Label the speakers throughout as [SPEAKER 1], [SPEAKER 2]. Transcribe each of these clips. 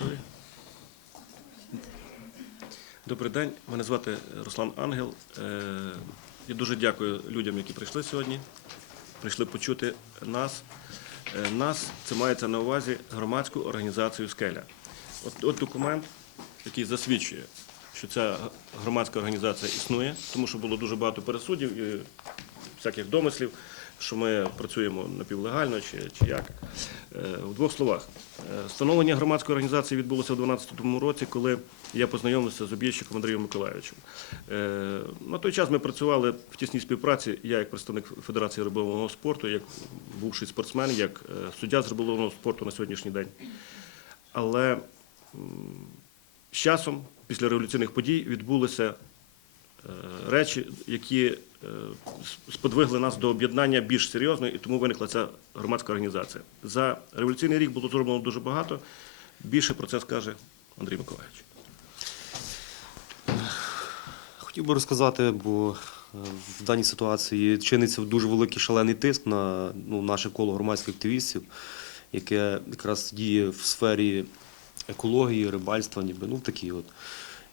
[SPEAKER 1] Готові? Добрий день, мене звати Руслан Ангел. Е, Я дуже дякую людям, які прийшли сьогодні. Прийшли почути нас. Е, Нас це мається на увазі громадську організацію Скеля. От, от документ, який засвідчує, що ця громадська організація існує, тому що було дуже багато пересудів і всяких домислів, що ми працюємо напівлегально чи, чи як. Е, В двох словах. Е, Встановлення громадської організації відбулося у 2012 році, коли я познайомився з об'єдчиком Андрієм Миколаївичем. Е, На той час ми працювали в тісній співпраці, я як представник Федерації риболовного спорту, як бувший спортсмен, як суддя з риболовного спорту на сьогоднішній день. Але з часом, після революційних подій, відбулися речі, які сподвигли нас до об'єднання більш серйозно, і тому виникла ця громадська організація. За революційний рік було зроблено дуже багато. Більше про це скаже Андрій Миколаївич.
[SPEAKER 2] Хотів би розказати, бо е, в даній ситуації чиниться дуже великий шалений тиск на ну, наше коло громадських активістів, яке якраз діє в сфері екології, рибальства, ніби ну такі от.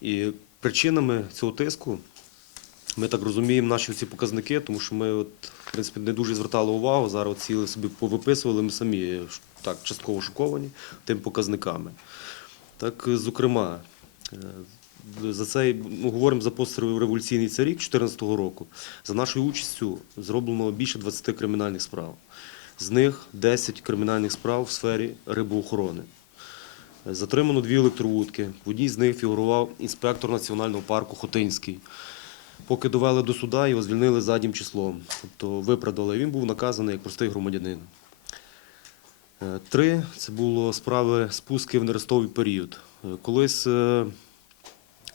[SPEAKER 2] І причинами цього тиску ми так розуміємо наші ці показники, тому що ми от, в принципі, не дуже звертали увагу. Зараз от ці собі повиписували, ми самі так частково шоковані тим показниками. Так, зокрема, е, за цей ну, говоримо за постреволюційний цей рік 2014 року. За нашою участю зроблено більше 20 кримінальних справ. З них 10 кримінальних справ в сфері рибоохорони. Затримано дві електровудки. В одній з них фігурував інспектор національного парку Хотинський. Поки довели до суда, його звільнили заднім числом. Тобто виправдали. Він був наказаний як простий громадянин. Е, Три це було справи спуски в нерестовий період. Е, Колись е,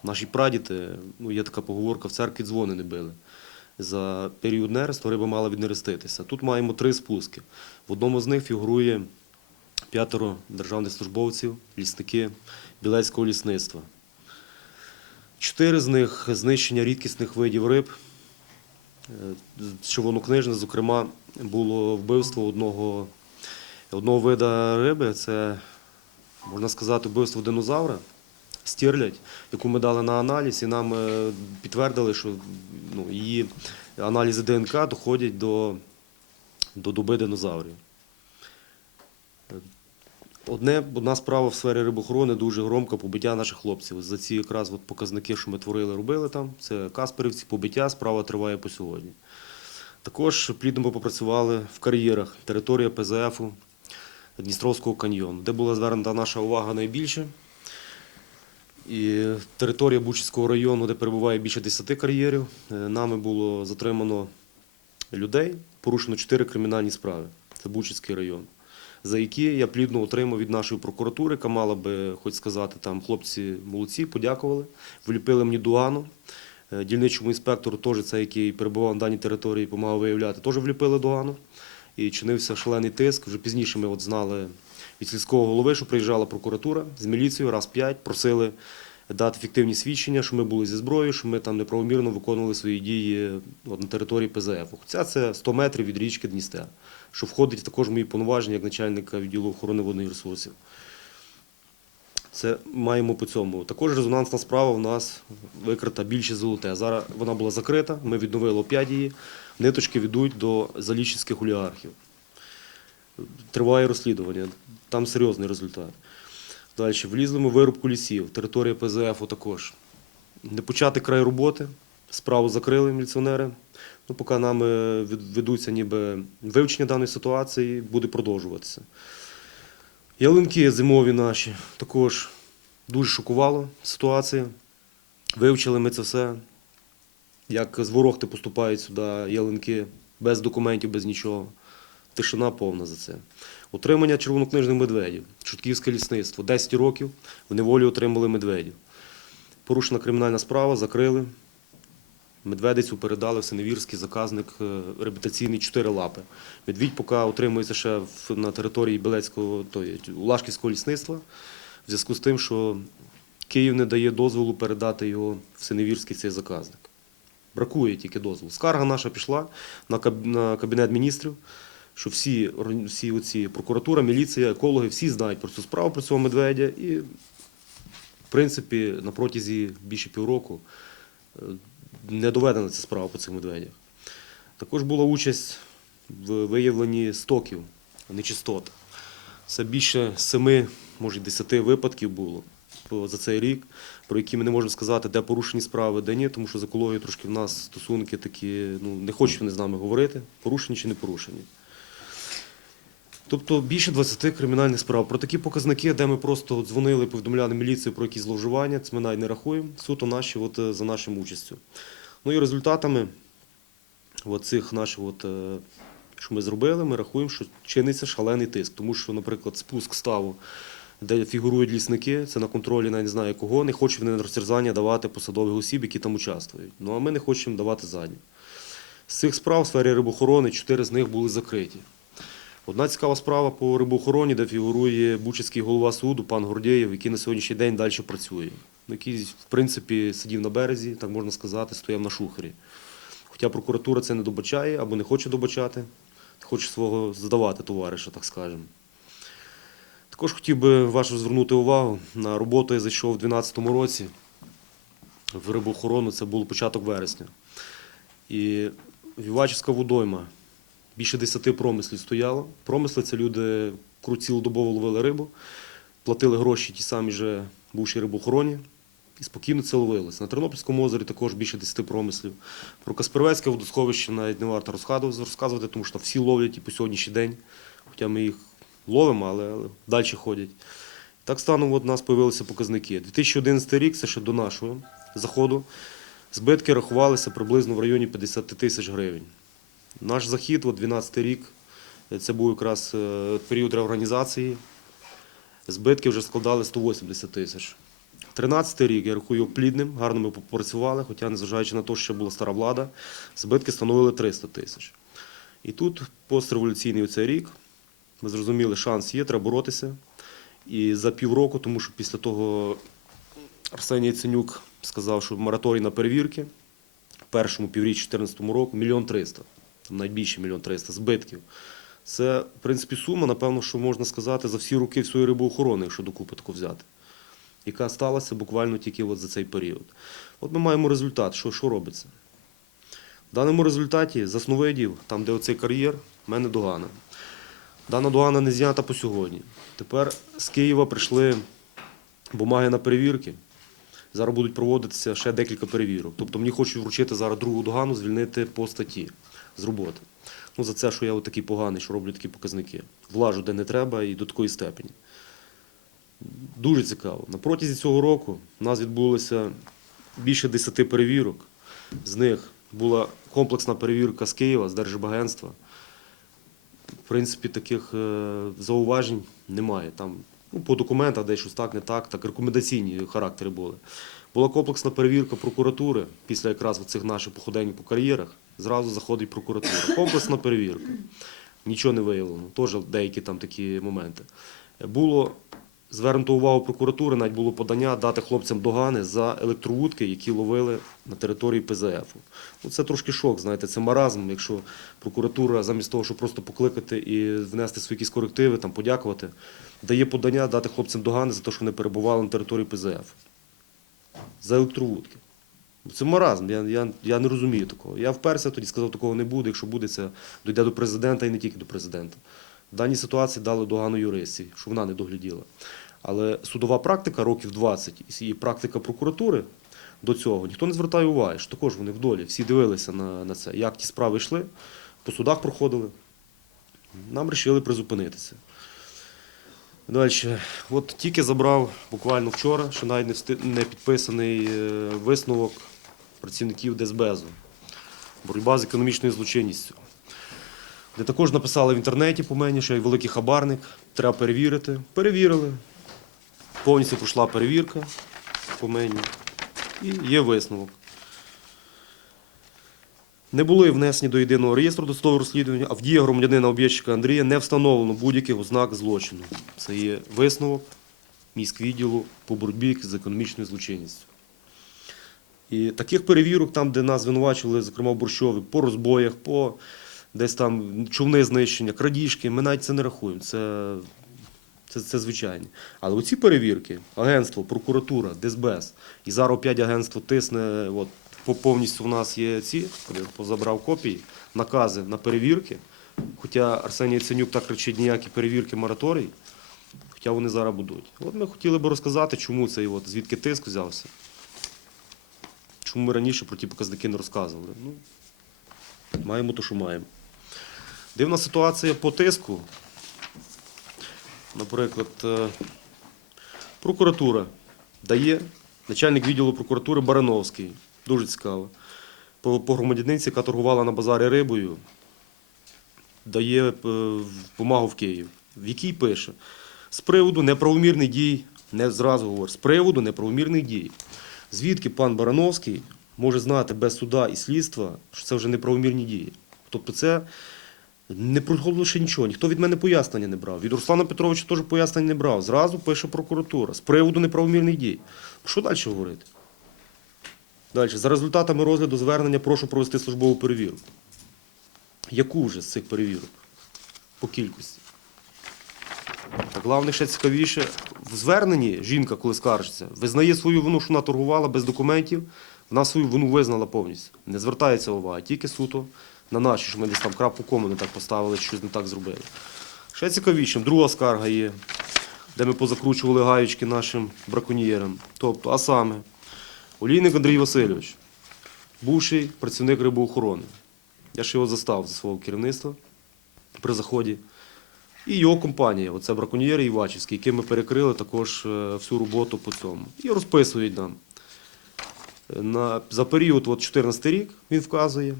[SPEAKER 2] наші прадіди, ну є така поговорка, в церкві дзвони не били. За період нересту риба мала віднереститися. Тут маємо три спуски. В одному з них фігурує п'ятеро державних службовців, лісники Білецького лісництва. Чотири з них знищення рідкісних видів риб. Е, Червонокнижне, зокрема, було вбивство одного, одного вида риби. Це, можна сказати, вбивство динозавра, стірлядь, яку ми дали на аналіз, і нам е, підтвердили, що ну, її аналізи ДНК доходять до, до доби динозаврів. Одне, одна справа в сфері рибохорони дуже громка побиття наших хлопців. За ці якраз от показники, що ми творили, робили там, це Касперівці, побиття, справа триває по сьогодні. Також плідно попрацювали в кар'єрах територія ПЗФу Дністровського каньйону, де була звернута наша увага найбільше. І територія Бучицького району, де перебуває більше 10 кар'єрів, е, нами було затримано людей, порушено 4 кримінальні справи. Це Бучицький район за які я плідно отримав від нашої прокуратури, яка мала би, хоч сказати, там хлопці молодці, подякували, вліпили мені дуану. Е, Дільничому інспектору, теж це, який перебував на даній території, допомагав виявляти, теж вліпили дуану. І чинився шалений тиск. Вже пізніше ми от знали від сільського голови, що приїжджала прокуратура з міліцією, раз п'ять, просили дати фіктивні свідчення, що ми були зі зброєю, що ми там неправомірно виконували свої дії от, на території ПЗФ. Хоча це 100 метрів від річки Дністер що входить також в мої повноваження як начальника відділу охорони водних ресурсів. Це маємо по цьому. Також резонансна справа у нас викрита більше золоте. Зараз вона була закрита, ми відновили опять її. Ниточки ведуть до заліщицьких олігархів. Триває розслідування, там серйозний результат. Далі влізли ми в вирубку лісів, територія ПЗФ також. Не почати край роботи, справу закрили міліціонери. Ну, поки нами ведуться ніби вивчення даної ситуації, буде продовжуватися. Ялинки зимові наші також дуже шокувала ситуація. Вивчили ми це все. Як з ворогти поступають сюди ялинки без документів, без нічого. Тишина повна за це. Отримання червонокнижних медведів, Чутківське лісництво. 10 років в неволі отримали медведів. Порушена кримінальна справа, закрили. Медведицю передали в Синевірський заказник е, реабілітаційний чотири лапи. Медвідь поки утримується ще на території Білецького, той, Лашківського лісництва, в зв'язку з тим, що Київ не дає дозволу передати його в Синевірський цей заказник. Бракує тільки дозволу. Скарга наша пішла на Кабінет міністрів, що всі, всі оці прокуратура, міліція, екологи, всі знають про цю справу, про цього медведя. І, в принципі, на протязі більше півроку е, не доведена ця справа по цих медведях. Також була участь в виявленні стоків, нечистот. Це більше семи, може, десяти випадків було за цей рік, про які ми не можемо сказати, де порушені справи, де ні, тому що з екологією трошки в нас стосунки такі, ну не хочуть вони з нами говорити, порушені чи не порушені. Тобто більше 20 кримінальних справ. Про такі показники, де ми просто дзвонили, повідомляли міліцію про якісь зловживання, це ми навіть не рахуємо. Суто наші от, е, за нашим участю. Ну і результатами цих наших, от, е, що ми зробили, ми рахуємо, що чиниться шалений тиск. Тому що, наприклад, спуск ставу, де фігурують лісники, це на контролі не знаю кого, не хочуть вони на розтерзання давати посадових осіб, які там участвують. Ну а ми не хочемо давати задні. З цих справ в сфері рибохорони чотири з них були закриті. Одна цікава справа по рибоохороні, де фігурує бучицький голова суду, пан Гордєєв, який на сьогоднішній день далі працює. Ну, Який, в принципі, сидів на березі, так можна сказати, стояв на шухері. Хоча прокуратура це не добачає або не хоче добачати, хоче свого здавати товариша, так скажемо. Також хотів би вашу звернути увагу на роботу я зайшов у 2012 році в рибоохорону, це був початок вересня. І Вівачівська водойма. Більше 10 промислів стояло. Промисли це люди цілодобово ловили рибу, платили гроші ті самі же бувші рибоохороні і спокійно це ловилось. На Тернопільському озері також більше 10 промислів. Про Каспервецьке водосховище навіть не варто розказувати- тому що всі ловлять і по сьогоднішній день. Хоча ми їх ловимо, але, але далі ходять. Так станом от у нас з'явилися показники. 2011 рік, це ще до нашого заходу, збитки рахувалися приблизно в районі 50 тисяч гривень. Наш захід, от 12 рік, це був якраз е, період реорганізації. Збитки вже складали 180 тисяч. 13 рік я рахую плідним, гарно ми попрацювали, хоча, незважаючи на те, що була стара влада, збитки становили 300 тисяч. І тут постреволюційний оцей рік, ми зрозуміли, шанс є, треба боротися. І за півроку, тому що після того Арсеній Яценюк сказав, що мораторій на перевірки в першому півріччі 2014 року мільйон триста, навіть мільйон триста збитків. Це, в принципі, сума, напевно, що можна сказати, за всі роки всієї рибоохорони, якщо докупи таку взяти, яка сталася буквально тільки от за цей період. От ми маємо результат, що, що робиться. В даному результаті засновидів, там, де оцей кар'єр, в мене догана. Дана догана не знята по сьогодні. Тепер з Києва прийшли бумаги на перевірки. Зараз будуть проводитися ще декілька перевірок. Тобто мені хочуть вручити зараз другу догану, звільнити по статті з роботи. Ну, за це, що я от такий поганий, що роблю такі показники. Влажу де не треба і до такої степені. Дуже цікаво. На протязі цього року у нас відбулося більше 10 перевірок. З них була комплексна перевірка з Києва, з Держбагентства. В принципі, таких е, зауважень немає. Там ну, по документах десь щось так, не так, так рекомендаційні характери були. Була комплексна перевірка прокуратури після якраз цих наших походень по кар'єрах. Зразу заходить прокуратура. Комплексна перевірка. Нічого не виявлено. Теж деякі там такі моменти. Було звернуто увагу прокуратури, навіть було подання дати хлопцям догани за електровудки, які ловили на території ПЗФ. Ну, це трошки шок, знаєте, це маразм, якщо прокуратура замість того, щоб просто покликати і внести свої якісь корективи, там, подякувати, дає подання дати хлопцям догани за те, що вони перебували на території ПЗФ. За електровудки. Це маразм, я, я, я не розумію такого. Я вперся тоді сказав, такого не буде. Якщо буде, це дійде до президента і не тільки до президента. В даній ситуації дали догану юристів, що вона не догляділа. Але судова практика років 20 і практика прокуратури до цього ніхто не звертає уваги, що також вони в долі. Всі дивилися на, на це, як ті справи йшли, по судах проходили. Нам вирішили призупинитися. Далі. От тільки забрав буквально вчора, що навіть не, підписаний е, висновок працівників ДСБЕЗу. Боротьба з економічною злочинністю. Де також написали в інтернеті по мені, що я великий хабарник, треба перевірити. Перевірили. Повністю пройшла перевірка по мені. І є висновок. Не були внесені до єдиного реєстру досудового розслідування, а в діях громадянина об'єдника Андрія не встановлено будь-яких ознак злочину. Це є висновок міськвідділу по боротьбі з економічною злочинністю. І таких перевірок, там, де нас звинувачували, зокрема Борщові, по розбоях, по десь там човни знищення, крадіжки, ми навіть це не рахуємо. Це, це, це звичайні. Але оці перевірки, агентство, прокуратура, ДСБС, і зараз опять агентство тисне, от, повністю в нас є ці, позабрав копії, накази на перевірки. Хоча Арсеній Яценюк так кричить, ніякі перевірки мораторій, хоча вони зараз будуть. От ми хотіли би розказати, чому цей, от, звідки тиск взявся. Чому ми раніше про ті показники не розказували? Ну, маємо то, що маємо. Дивна ситуація по тиску. Наприклад, е, прокуратура дає начальник відділу прокуратури Барановський. Дуже цікаво. По, громадянинці, яка торгувала на базарі рибою, дає е, бумагу в Київ, в якій пише з приводу неправомірних дій, не зразу говорю, з приводу неправомірних дій. Звідки пан Барановський може знати без суда і слідства, що це вже неправомірні дії? Тобто це не проголошує нічого, ніхто від мене пояснення не брав. Від Руслана Петровича теж пояснення не брав. Зразу пише прокуратура з приводу неправомірних дій. Що далі говорити? Далі. За результатами розгляду звернення прошу провести службову перевірку. Яку вже з цих перевірок? По кількості. Та головне ще цікавіше, в зверненні жінка, коли скаржиться, визнає свою вину, що вона торгувала без документів, вона свою вину визнала повністю. Не звертається увага, тільки суто на наші, що ми десь там крапку кому не так поставили, щось не так зробили. Ще цікавіше, друга скарга є, де ми позакручували гаючки нашим браконьєрам. Тобто, а саме, Олійник Андрій Васильович, бувший працівник рибоохорони. Я ж його застав за свого керівництва при заході. І його компанія, оце браконьєри Івачівські, які ми перекрили також е, всю роботу по цьому. І розписують нам. Е, На, за період от 14 рік він вказує.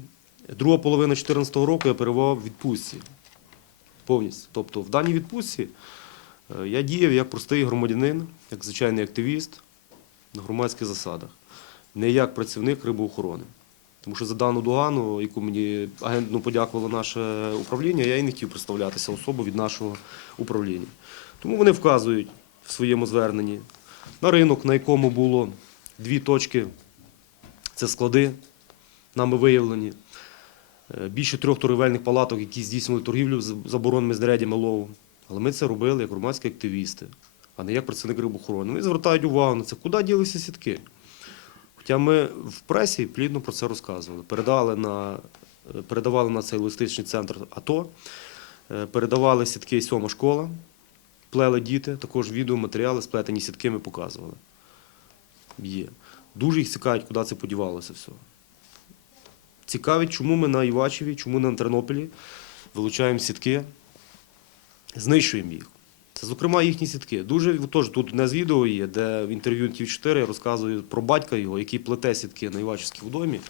[SPEAKER 2] Друга половина 2014 року я перебував в відпустці. Повністю. Тобто в даній відпустці е, я діяв як простий громадянин, як звичайний активіст на громадських засадах, не як працівник рибоохорони. Тому що за дану догану, яку мені агент ну, подякувало наше управління, я і не хотів представлятися особу від нашого управління. Тому вони вказують в своєму зверненні на ринок, на якому було дві точки, це склади, нами виявлені. Е, Більше трьох торгівельних палаток, які здійснювали торгівлю з забороненими знаряддями лову. Але ми це робили як громадські активісти, а не як працівник рибохорони. Вони звертають увагу на це, куди ділися сітки. Хоча ми в пресі плідно про це розказували. Передали на, е, передавали на цей логістичний центр АТО, е, передавали сітки сьома школа, плели діти, також відеоматеріали, сплетені сітки ми показували. Є. Дуже їх цікавить, куди це подівалося все. Цікавить, чому ми на Івачеві, чому на Тернополі вилучаємо сітки, знищуємо їх. Це, зокрема, їхні сітки. Дуже теж тут одне з відео є, де в інтерв'ю ТВ 4 розказує про батька його, який плете сітки на Івачівській водоймі.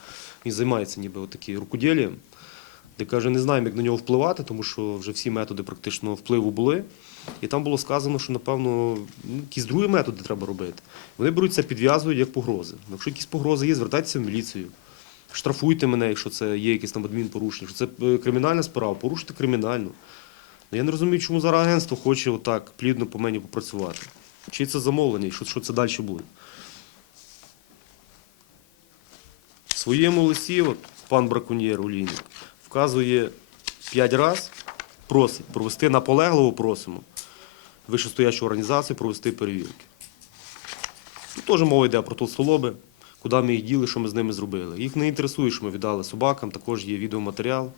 [SPEAKER 2] Він займається ніби отакі рукоділлям, де каже, не знаємо, як на нього впливати, тому що вже всі методи практично впливу були. І там було сказано, що, напевно, ну, якісь другі методи треба робити. Вони беруть це, підв'язують як погрози. Якщо якісь погрози є, звертайтеся в міліцію. Штрафуйте мене, якщо це є якісь там адмінпорушення. Якщо це е, кримінальна справа, порушуйте кримінальну. Ну, Я не розумію, чому зараз агентство хоче отак плідно по мені попрацювати. Чи це замовлення, що, що це далі буде? В своєму листі от, пан браконьєр Олійник вказує п'ять разів, просить провести наполегливо просимо вищестоячу організацію провести перевірки. Тут теж мова йде про толстолоби, куди ми їх діли, що ми з ними зробили. Їх не інтересує, що ми віддали собакам, також є відеоматеріал,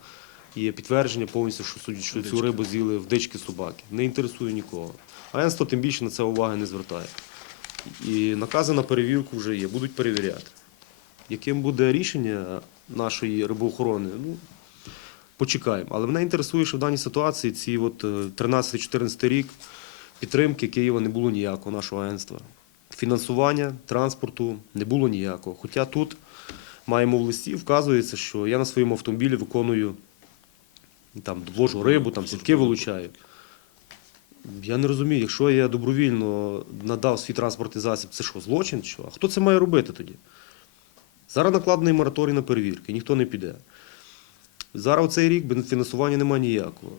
[SPEAKER 2] є підтвердження повністю, що, судять, що цю рибу з'їли в дички собаки. Не інтересує нікого. Агентство тим більше на це уваги не звертає. І накази на перевірку вже є, будуть перевіряти. Яким буде рішення нашої рибоохорони? Ну, почекаємо. Але мене інтересує, що в даній ситуації ці от е, 13-14 рік підтримки Києва не було ніякого нашого агентства. Фінансування транспорту не було ніякого. Хоча тут маємо в листі, вказується, що я на своєму автомобілі виконую там вложу рибу, там сітки вилучаю. Я не розумію, якщо я добровільно надав свій транспортний засіб, це що, злочин? Що? А хто це має робити тоді? Зараз накладений мораторій на перевірки, ніхто не піде. Зараз у цей рік фінансування немає ніякого.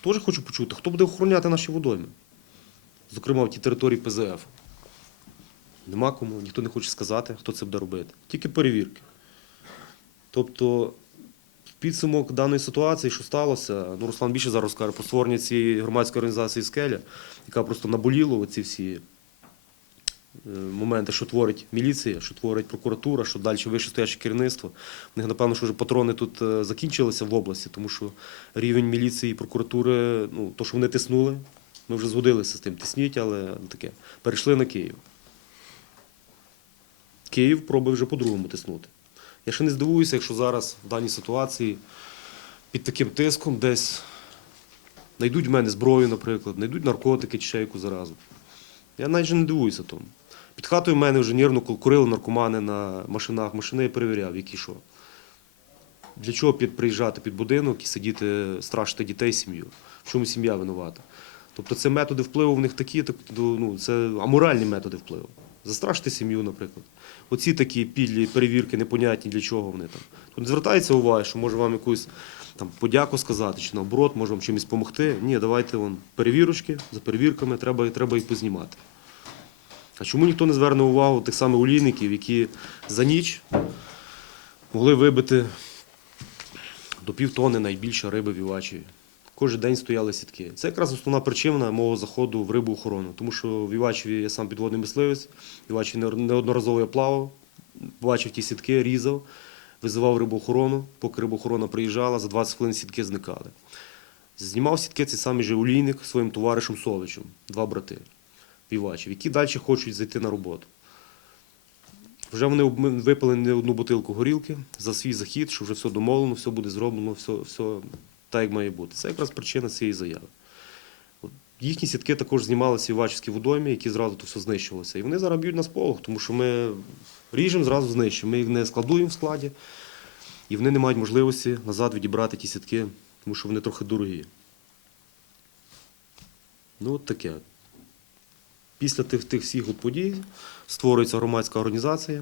[SPEAKER 2] Теж хочу почути, хто буде охороняти наші водойми? Зокрема, в тій території ПЗФ. Нема кому, ніхто не хоче сказати, хто це буде робити. Тільки перевірки. Тобто підсумок даної ситуації, що сталося, ну Руслан більше зараз скаже про створення цієї громадської організації Скеля, яка просто наболіла оці всі е, моменти, що творить міліція, що творить прокуратура, що далі вище стояче керівництво. У них, напевно, що вже патрони тут е, закінчилися в області, тому що рівень міліції і прокуратури, ну, то, що вони тиснули, ми вже згодилися з тим, тисніть, але таке. Перейшли на Київ. Київ пробує вже по-другому тиснути. Я ще не здивуюся, якщо зараз в даній ситуації під таким тиском десь знайдуть в мене зброю, наприклад, знайдуть наркотики чи ще яку заразу. Я навіть не дивуюся тому. Під хатою в мене вже нервно курили наркомани на машинах. Машини я перевіряв, які що. Для чого під, приїжджати під будинок і сидіти, страшити дітей, сім'ю? В чому сім'я винувата? Тобто це методи впливу в них такі, так, ну, це аморальні методи впливу. Застрашити сім'ю, наприклад. Оці такі підлі перевірки, непонятні для чого вони там. Тут не звертається уваги, що може вам якусь там подяку сказати, чи наоборот, може вам чимось допомогти. Ні, давайте вон, перевірочки, за перевірками треба, треба їх познімати. А чому ніхто не зверне увагу тих самих олійників, які за ніч могли вибити до півтони найбільше риби в Івачеві. Кожен день стояли сітки. Це якраз основна причина мого заходу в рибоохорону. Тому що в Івачеві я сам підводний мисливець, в Івачеві неодноразово я плавав, бачив ті сітки, різав, визивав рибоохорону. Поки рибоохорона приїжджала, за 20 хвилин сітки зникали. Знімав сітки цей самий же олійник своїм товаришем Совичем, два брати в Івачеві, які далі хочуть зайти на роботу. Вже вони випили не одну бутилку горілки за свій захід, що вже все домовлено, все буде зроблено, все, все так, як має бути. Це якраз причина цієї заяви. Їхні сітки також знімалися в Івачівській водоймі, які зразу то все знищувалося. І вони зараз б'ють нас полох, тому що ми ріжемо, зразу знищуємо. Ми їх не складуємо в складі, і вони не мають можливості назад відібрати ті сітки, тому що вони трохи дорогі. Ну, от таке. Після тих, тих всіх подій створюється громадська організація